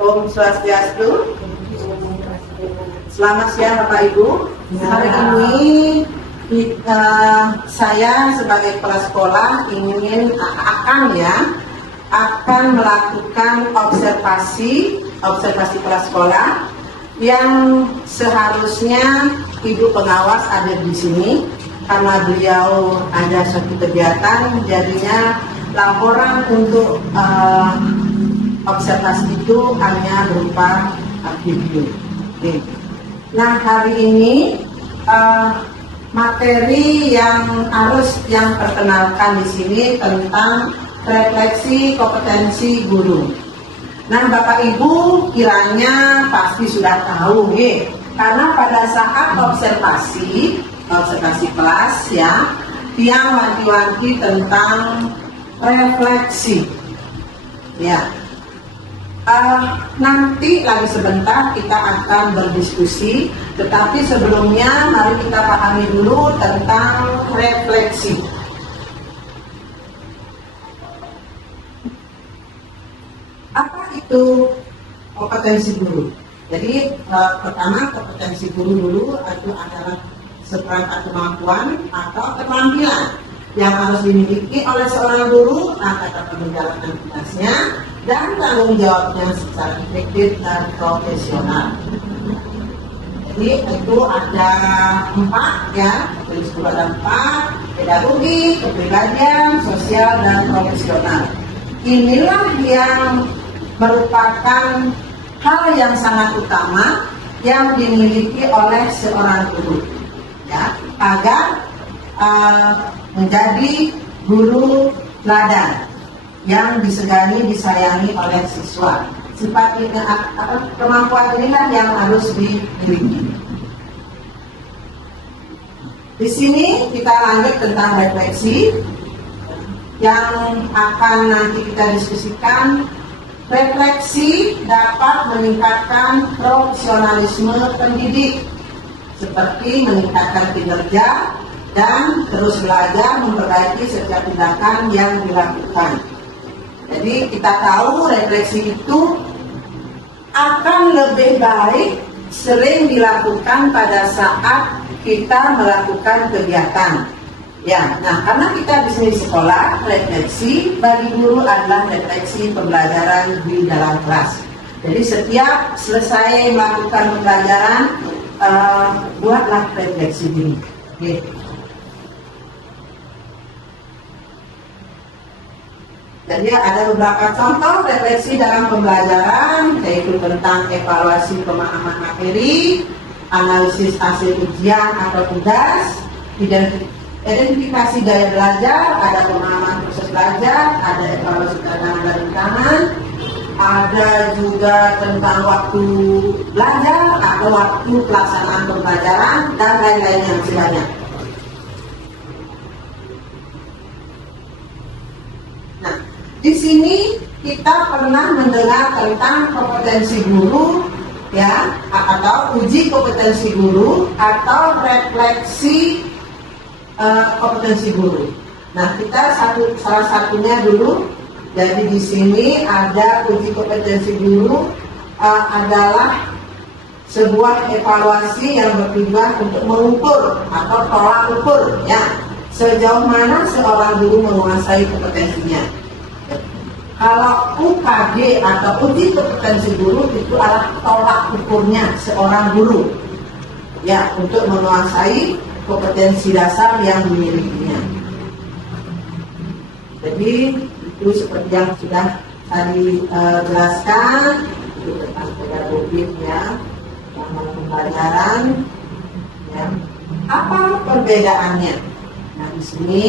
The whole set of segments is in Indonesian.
Om Swastiastu. Selamat siang Bapak Ibu. Hari ini saya sebagai kepala sekolah akan melakukan observasi kepala sekolah yang seharusnya Ibu pengawas ada di sini. Karena beliau ada suatu kegiatan, jadinya laporan untuk observasi itu hanya berupa video. Nah, hari ini materi yang perkenalkan di sini tentang refleksi kompetensi guru. Nah, Bapak Ibu kiranya pasti sudah tahu karena pada saat observasi kelas ya, yang wanti-wanti tentang refleksi ya. Nanti lagi sebentar kita akan berdiskusi, tetapi sebelumnya mari kita pahami dulu tentang refleksi. Apa itu kompetensi guru? Jadi pertama kompetensi guru dulu itu adalah seperangkat kemampuan atau keterampilan yang harus dimiliki oleh seorang guru agar dapat menjalankan tugasnya dan tanggung jawabnya secara efektif dan profesional. Jadi itu ada 4 ya, tulis dulu ada 4: pedagogi, kepribadian, sosial, dan profesional. Inilah yang merupakan hal yang sangat utama yang dimiliki oleh seorang guru ya, agar menjadi guru teladan yang disegani, disayangi oleh siswa. Sifat ini, kemampuan inilah yang harus dimiliki. Di sini kita lanjut tentang refleksi yang akan nanti kita diskusikan. Refleksi dapat meningkatkan profesionalisme pendidik, seperti meningkatkan kinerja dan terus belajar memperbaiki setiap tindakan yang dilakukan. Jadi kita tahu refleksi itu akan lebih baik sering dilakukan pada saat kita melakukan kegiatan. Ya, nah karena kita di sini di sekolah, refleksi bagi guru adalah refleksi pembelajaran di dalam kelas. Jadi setiap selesai melakukan pembelajaran, buatlah refleksi diri. Jadi ada beberapa contoh refleksi dalam pembelajaran, yaitu tentang evaluasi pemahaman materi, analisis hasil ujian atau tugas, identifikasi gaya belajar, ada pemahaman proses belajar, ada evaluasi tantangan dan rintangan, ada juga tentang waktu belajar atau waktu pelaksanaan pembelajaran, dan lain-lain yang masih banyak. Nah, di sini kita pernah mendengar tentang kompetensi guru, ya, atau uji kompetensi guru atau refleksi kompetensi guru. Nah, kita salah satunya dulu. Jadi di sini ada uji kompetensi guru adalah sebuah evaluasi yang bertujuan untuk mengukur atau tolak ukur ya sejauh mana seorang guru menguasai kompetensinya. Kalau UKG atau uji kompetensi guru itu adalah tolak ukurnya seorang guru ya untuk menguasai kompetensi dasar yang dimilikinya. Jadi itu seperti yang sudah tadi jelaskan itu tentang pedagogik ya, tentang pembelajaran ya. Apa perbedaannya? Nah, di sini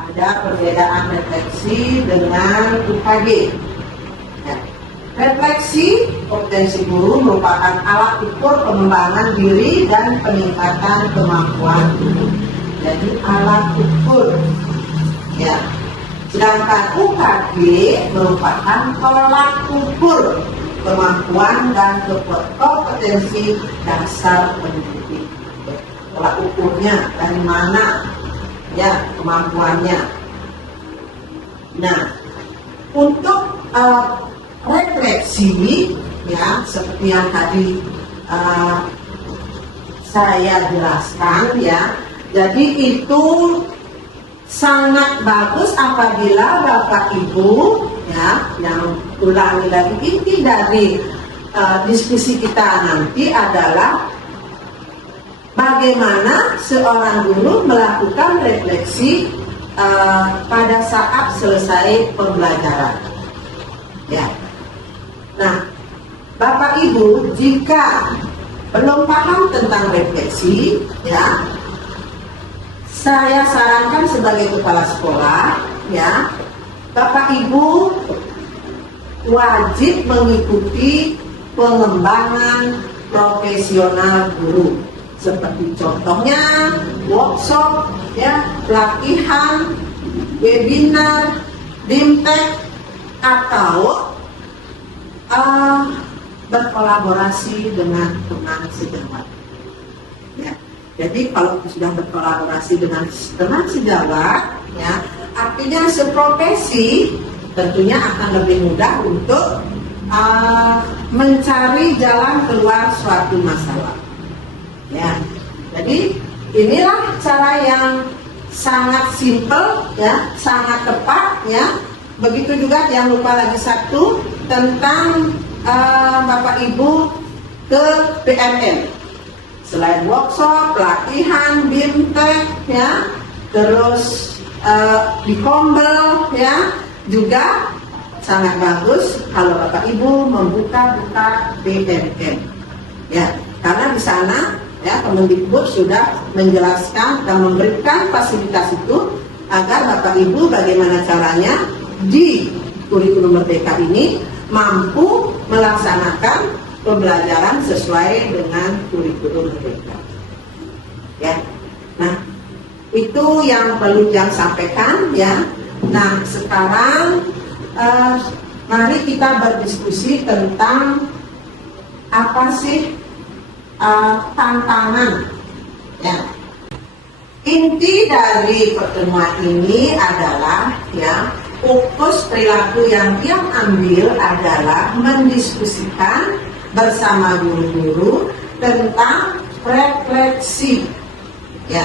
ada perbedaan refleksi dengan UKG. Ya. Refleksi kompetensi guru merupakan alat ukur pengembangan diri dan peningkatan kemampuan guru. Jadi alat ukur ya. Sedangkan UKG merupakan tolak ukur kemampuan dan kompetensi dasar pendidik. Tolak ukurnya dari mana ya kemampuannya. Nah, untuk refleksi, ya, seperti yang tadi saya jelaskan, ya. Jadi itu sangat bagus apabila Bapak Ibu, ya, yang ulangi lagi, inti dari diskusi kita nanti adalah bagaimana seorang guru melakukan refleksi pada saat selesai pembelajaran, ya. Nah, Bapak Ibu, jika belum paham tentang refleksi, ya, saya sarankan sebagai kepala sekolah, ya, Bapak Ibu wajib mengikuti pengembangan profesional guru, seperti contohnya workshop, ya, pelatihan, webinar, bimtek, atau berkolaborasi dengan teman sejawat, ya. Jadi kalau sudah berkolaborasi dengan teman sejawat, ya, artinya seprofesi, tentunya akan lebih mudah untuk mencari jalan keluar suatu masalah, ya. Jadi inilah cara yang sangat simpel, ya, sangat tepat, ya. Begitu juga jangan lupa lagi satu tentang Bapak Ibu ke PNM. Selain workshop, pelatihan, bimtek, ya, terus di Kombel, ya, juga sangat bagus kalau Bapak Ibu membuka PNM, ya, karena di sana, ya, Kemendikbud sudah menjelaskan dan memberikan fasilitas itu agar Bapak Ibu bagaimana caranya di kurikulum Merdeka ini mampu melaksanakan pembelajaran sesuai dengan kurikulum Merdeka, ya. Nah, itu yang perlu yang sampaikan, ya. Nah, sekarang mari kita berdiskusi tentang apa sih tantangan, ya. Inti dari pertemuan ini adalah, ya, fokus perilaku yang ambil adalah mendiskusikan bersama guru-guru tentang refleksi, ya.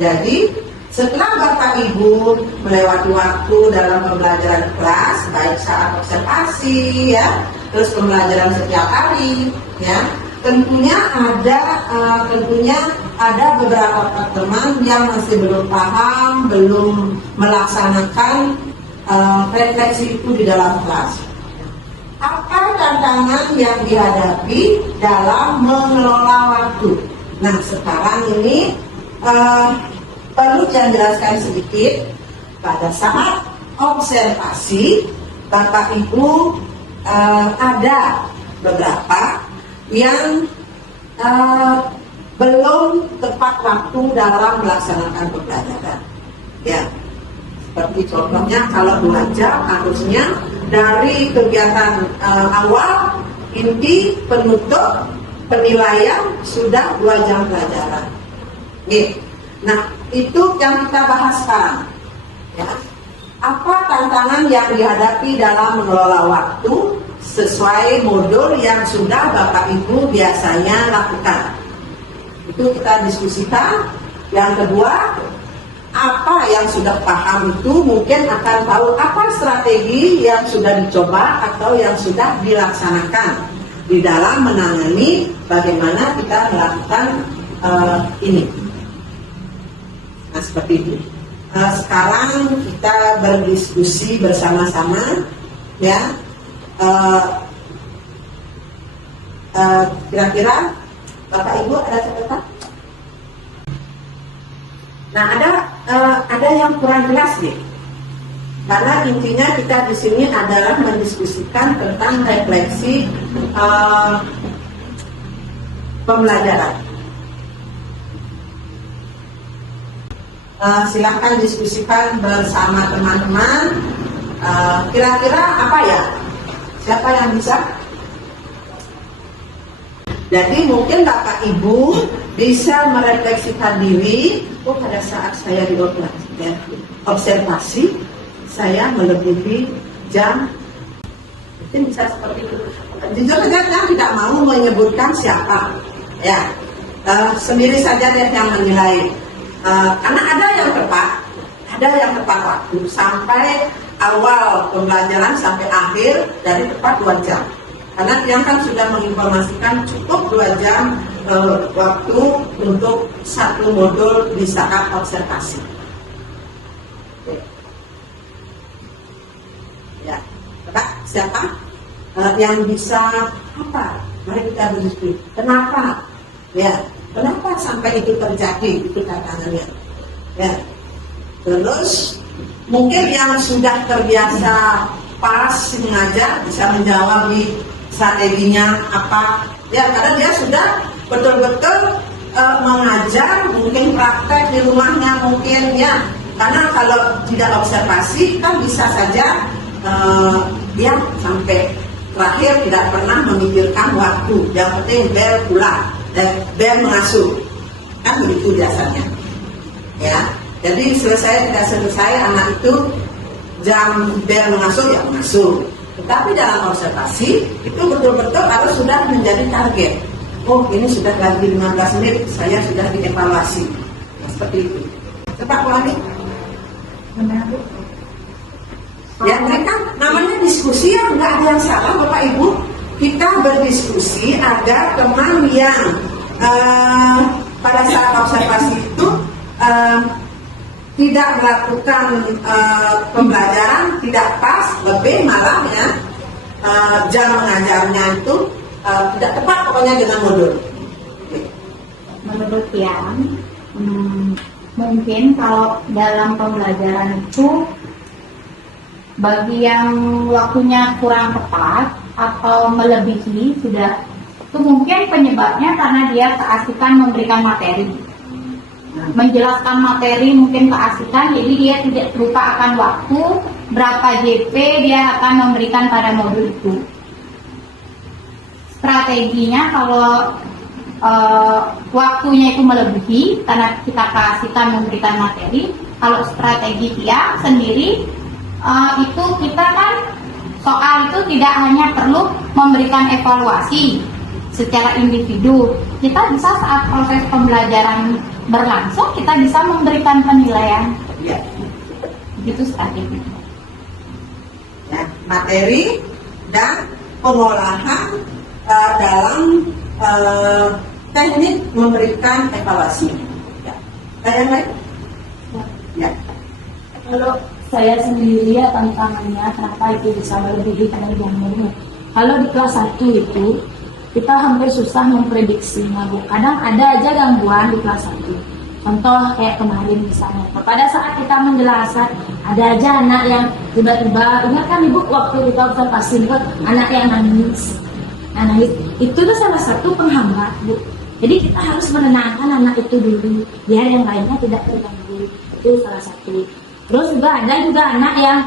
Jadi setelah Bapak Ibu melewati waktu dalam pembelajaran kelas, baik saat observasi, ya, terus pembelajaran setiap hari, ya, tentunya ada beberapa teman yang masih belum paham, belum melaksanakan refleksi itu di dalam kelas. Apa tantangan yang dihadapi dalam mengelola waktu? Nah, sekarang ini perlu saya jelaskan sedikit. Pada saat observasi, Bapak Ibu ada beberapa yang belum tepat waktu dalam melaksanakan pembelajaran, ya. Seperti contohnya kalau 2 jam harusnya dari kegiatan awal, inti, penutup, penilaian sudah 2 jam pelajaran. Nih, nah itu yang kita bahas sekarang, ya. Apa tantangan yang dihadapi dalam mengelola waktu sesuai modul yang sudah Bapak Ibu biasanya lakukan? Itu kita diskusikan. Yang kedua, apa yang sudah paham itu mungkin akan tahu apa strategi yang sudah dicoba atau yang sudah dilaksanakan di dalam menangani bagaimana kita melakukan ini. Nah, seperti itu. Sekarang kita berdiskusi bersama-sama, ya. Kira-kira Bapak Ibu ada catatan? Nah, ada yang kurang jelas nih, karena intinya kita di sini adalah mendiskusikan tentang refleksi pembelajaran. Silakan diskusikan bersama teman-teman. Kira-kira apa ya? Siapa yang bisa? Jadi mungkin Bapak Ibu bisa merefleksikan diri. Oh, pada saat saya di observasi, saya melebihi jam Mungkin bisa seperti itu. Jujur saja saya tidak mau menyebutkan siapa, ya. Sendiri saja dia yang menilai. Karena ada yang tepat waktu sampai awal pembelajaran sampai akhir dari tepat 2 jam. Karena dia kan sudah menginformasikan cukup 2 jam waktu untuk satu modul di saat observasi. Ya, Pak, siapa yang bisa apa? Mari kita berdiskusi. Kenapa? Ya, kenapa sampai itu terjadi? Itu tantangannya. Ya, terus mungkin yang sudah terbiasa pas mengajar bisa menjawab di strateginya apa? Ya, karena dia sudah betul-betul mengajar, mungkin praktek di rumahnya mungkin ya. Karena kalau tidak observasi kan bisa saja dia sampai terakhir tidak pernah memikirkan waktu. Yang penting bel pulang dan bel mengasuh, kan begitu biasanya. Ya, jadi selesai tidak selesai anak itu jam bel mengasuh ya mengasuh. Tetapi dalam observasi itu betul-betul harus sudah menjadi target. Oh, ini sudah lagi 15 menit, saya sudah dievaluasi. Nah, seperti itu. Coba ulangi. Ya, mereka namanya diskusi ya, nggak ada yang salah Bapak Ibu. Kita berdiskusi agar teman yang pada saat observasi itu tidak melakukan pembelajaran tidak pas, lebih malah ya jam mengajarnya itu tidak tepat pokoknya dengan modul. Menurut Tian, mungkin kalau dalam pembelajaran itu bagi yang waktunya kurang tepat atau melebihi sudah, itu mungkin penyebabnya karena dia keasikan memberikan materi, menjelaskan materi mungkin keasikan, jadi dia tidak lupa akan waktu berapa JP dia akan memberikan pada modul itu. Strateginya kalau waktunya itu melebihi karena kita keasikan memberikan materi, kalau strategi dia sendiri itu kita kan soal itu tidak hanya perlu memberikan evaluasi secara individu, kita bisa saat proses pembelajaran berlangsung kita bisa memberikan penilaian. Ya. Itu strategi. Ya, materi dan pengolahan dalam teknik memberikan evaluasi. Ya. Ada yang lain? Ya. Kalau saya sendiri ya tantangannya kenapa itu bisa melebihi dari umumnya. Kalau di kelas 1 itu kita hampir susah memprediksinya, Bu. Kadang ada aja gangguan di kelas 1. Contoh kayak kemarin misalnya. Pada saat kita menjelaskan ada aja anak yang tiba-tiba, ingat kan Ibu waktu kita observasi itu anak yang nangis. Nah, nangis itu tuh salah satu penghambat, Bu. Jadi kita harus menenangkan anak itu dulu biar yang lainnya tidak terganggu. Itu salah satu. Terus juga ada juga anak yang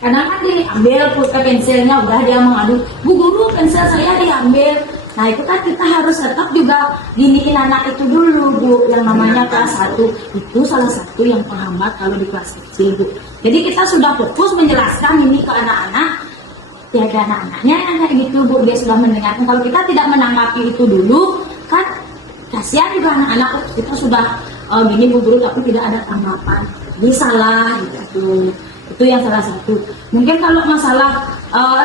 kadang kan diambil pulpen pensilnya, udah dia mengadu, Bu guru pensil saya diambil. Nah itu kan kita harus tetap juga giniin anak itu dulu, Bu. Yang namanya kelas 1 itu salah satu yang penghambat kalau di kelas kecil, Bu. Jadi kita sudah fokus menjelaskan ini ke anak-anak, ya ada anak-anaknya kayak gitu, Bu. Dia sudah mendengarkan. Kalau kita tidak menanggapi itu dulu, kan kasihan juga anak-anak. Kita sudah gini Bu guru tapi tidak ada tanggapan. Ini salah gitu. Itu yang salah satu. Mungkin kalau masalah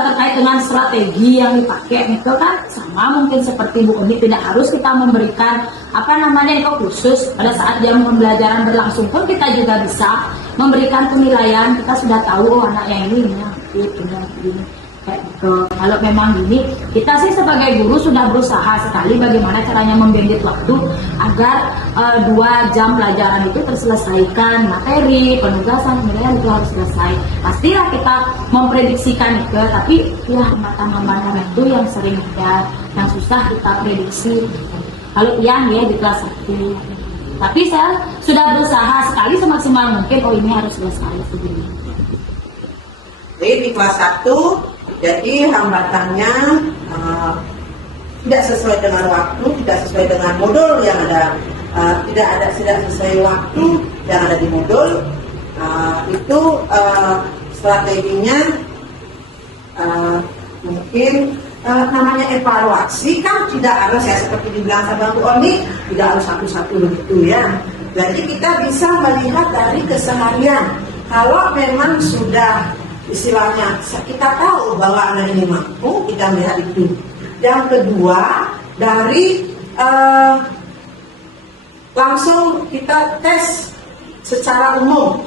terkait dengan strategi yang dipakai itu kan sama mungkin seperti Bu Oni, tidak harus kita memberikan apa namanya itu khusus pada saat jam pembelajaran berlangsung pun kita juga bisa memberikan penilaian. Kita sudah tahu oh anaknya ini ini kayak gitu. Kalau memang gini, kita sih sebagai guru sudah berusaha sekali bagaimana caranya membendit waktu agar 2 jam pelajaran itu terselesaikan, materi, penugasan, penilaian itu harus selesai. Pastilah kita memprediksikan itu, tapi ya hambatan-hambatan itu yang sering ada, yang susah kita prediksi. Kalau yang ya di kelas 1. Tapi saya sudah berusaha sekali semaksimal mungkin, oh ini harus selesai segini. Jadi di kelas 1 jadi hambatannya tidak sesuai dengan waktu, tidak sesuai dengan modul yang ada, tidak sesuai waktu yang ada di modul. Itu strateginya mungkin namanya evaluasi kan tidak harus ya seperti dibilang sama Bu Oni, tidak harus satu-satu begitu ya. Jadi kita bisa melihat dari keseharian. Kalau memang sudah istilahnya kita tahu bahwa anak ini mampu, kita melihat itu. Yang kedua, dari langsung kita tes secara umum,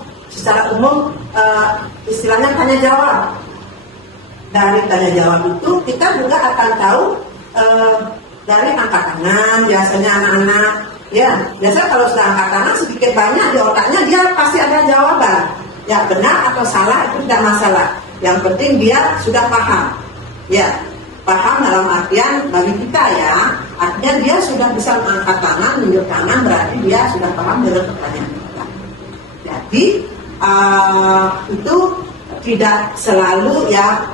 istilahnya tanya jawab. Dari tanya jawab itu kita juga akan tahu dari angkat tangan, biasanya anak-anak ya, biasa kalau sudah angkat tangan sedikit banyak di otaknya dia pasti ada jawaban. Ya benar atau salah itu tidak masalah. Yang penting dia sudah paham. Ya, paham dalam artian bagi kita ya, artinya dia sudah bisa mengangkat tangan, menunjuk tangan, berarti dia sudah paham dengan pertanyaan kita. Jadi itu tidak selalu ya,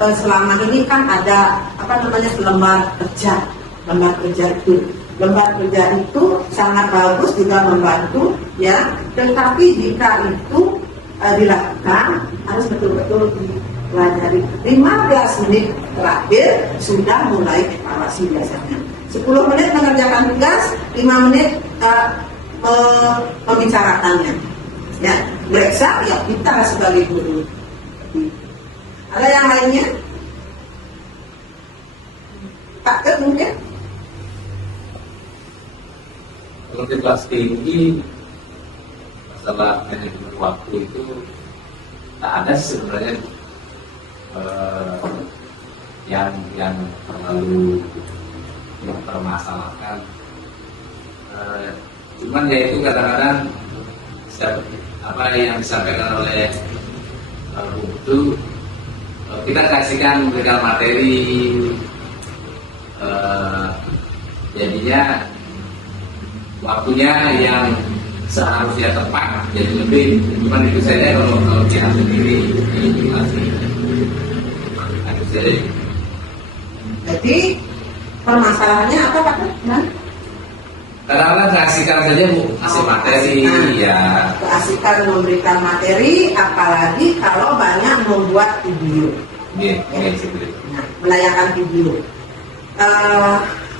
selama ini kan ada lembar kerja itu sangat bagus juga membantu ya, tetapi jika itu dilakukan harus betul-betul dipelajari. 15 menit terakhir sudah mulai evaluasi biasanya. 10 menit mengerjakan tugas, 5 menit membicarakannya. Ya, periksa ya kita sebagai guru. Ada yang lainnya? Pak Ket mungkin? Kalau di kelas tinggi masalah manajemen waktu itu tak ada sebenarnya yang terlalu mempermasalahkan. Cuman ya itu kadang-kadang apa yang disampaikan oleh Bu itu kita kasihkan memberikan materi, jadinya waktunya yang seharusnya tepat jadi lebih. Cuman itu saja kalau kita sendiri itu saja. Jadi permasalahannya apa Pak? Kadang-kadang kasihkan saja Bu, kasih materi ya. Keasikan memberikan materi, apalagi kalau banyak membuat video. Nah, menayangkan video.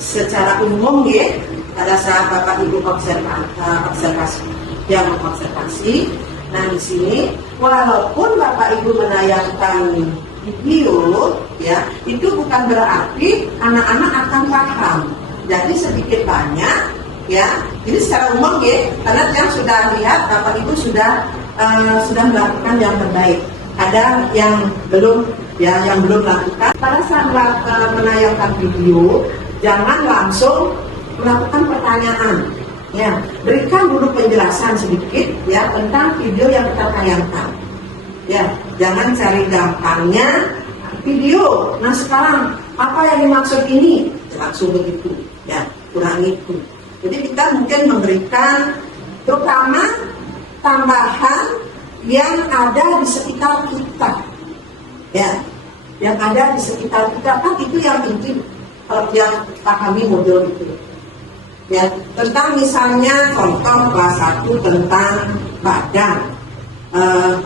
Secara umum ya, pada saat Bapak Ibu observasi, yang mengobservasi. Nah di sini, walaupun Bapak Ibu menayangkan video, ya itu bukan berarti anak-anak akan paham. Jadi sedikit banyak. Ya, ini secara umum ya, karena yang sudah lihat Bapak Ibu sudah melakukan yang terbaik. Ada yang belum lakukan. Pada saat menayangkan video, jangan langsung melakukan pertanyaan. Ya, berikan dulu penjelasan sedikit ya tentang video yang kita tayangkan. Ya, jangan cari gampangnya video. Nah sekarang apa yang dimaksud ini? Langsung begitu. Ya, kurang itu. Jadi kita mungkin memberikan terutama tambahan yang ada di sekitar kita, ya, yang ada di sekitar kita kan itu yang penting yang pahami modul itu, ya, tentang misalnya contoh kelas 1 tentang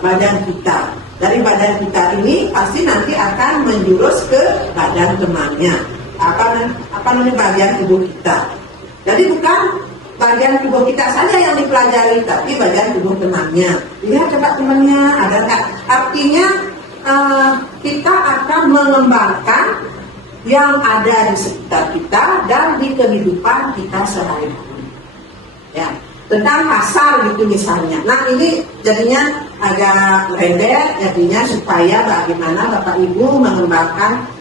badan kita. Dari badan kita ini pasti nanti akan menjurus ke badan temannya, apa namanya bagian tubuh kita. Jadi bukan bagian tubuh kita saja yang dipelajari, tapi bagian tubuh temannya. Lihat coba temannya ada nggak? Artinya kita akan mengembangkan yang ada di sekitar kita dan di kehidupan kita sehari-hari. Ya, tentang pasar gitu misalnya. Nah ini jadinya agak pendek, jadinya supaya bagaimana Bapak Ibu mengembangkan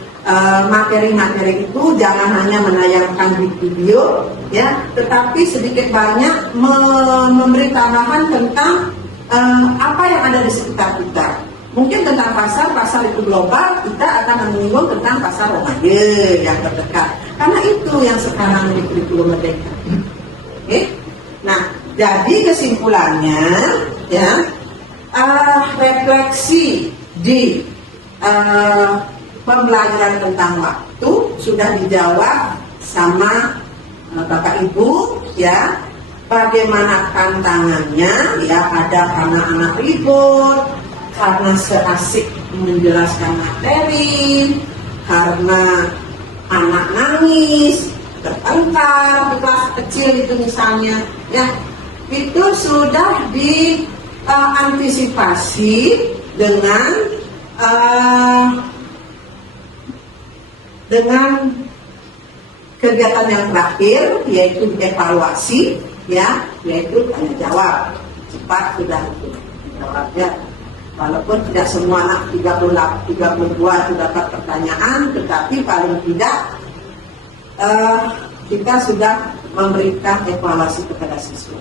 materi-materi itu jangan hanya menayangkan di video ya, tetapi sedikit banyak memberi tambahan tentang apa yang ada di sekitar kita. Mungkin tentang pasar itu global, kita akan menyinggung tentang pasar remaja yang terdekat. Karena itu yang sekarang di kurikulum merdeka. Oke? Nah, jadi kesimpulannya ya, refleksi di pembelajaran tentang waktu sudah dijawab sama Bapak Ibu ya. Bagaimana tantangannya ya, ada karena anak ribut, karena seasik menjelaskan materi, karena anak nangis, bertengkar di kelas kecil itu misalnya, ya itu sudah diantisipasi dengan kegiatan yang terakhir, yaitu evaluasi, ya, yaitu tanya jawab. Cepat sudah itu jawabnya. Walaupun tidak semua anak 32 itu dapat pertanyaan, tetapi paling tidak kita sudah memberikan evaluasi kepada siswa.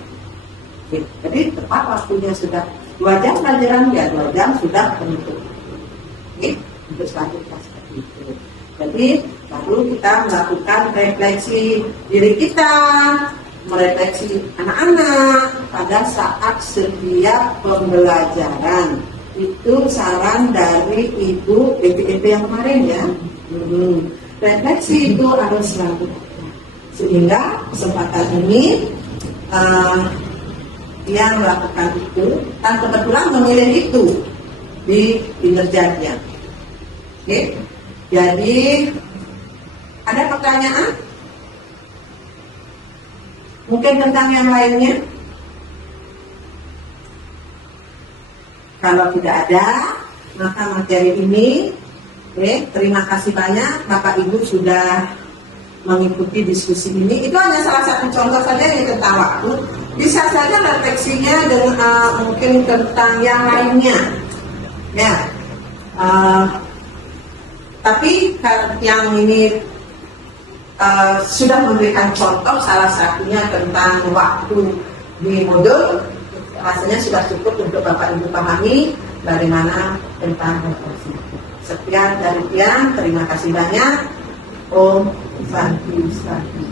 Oke, jadi tepat waktunya sudah 2 jam pelajaran, ya 2 jam sudah penutup. Oke, untuk selanjutnya seperti itu. Jadi baru kita melakukan refleksi diri kita, merefleksi anak-anak pada saat setiap pembelajaran. Itu saran dari Ibu BP yang kemarin ya. Refleksi itu harus selalu ada. Sehingga kesempatan ini yang melakukan itu dan kebetulan memilih itu di kinerjanya. Oke. Jadi ada pertanyaan? Mungkin tentang yang lainnya? Kalau tidak ada, maka materi ini, terima kasih banyak Bapak Ibu sudah mengikuti diskusi ini. Itu hanya salah satu contoh saja yang tentang waktu. Bisa saja refleksinya dengan mungkin tentang yang lainnya, ya. Tapi yang ini sudah memberikan contoh, salah satunya tentang waktu di modul. Rasanya sudah cukup untuk Bapak Ibu pahami bagaimana tentang refleksi. Sekian dari Tian, terima kasih banyak. Om Santi Santi.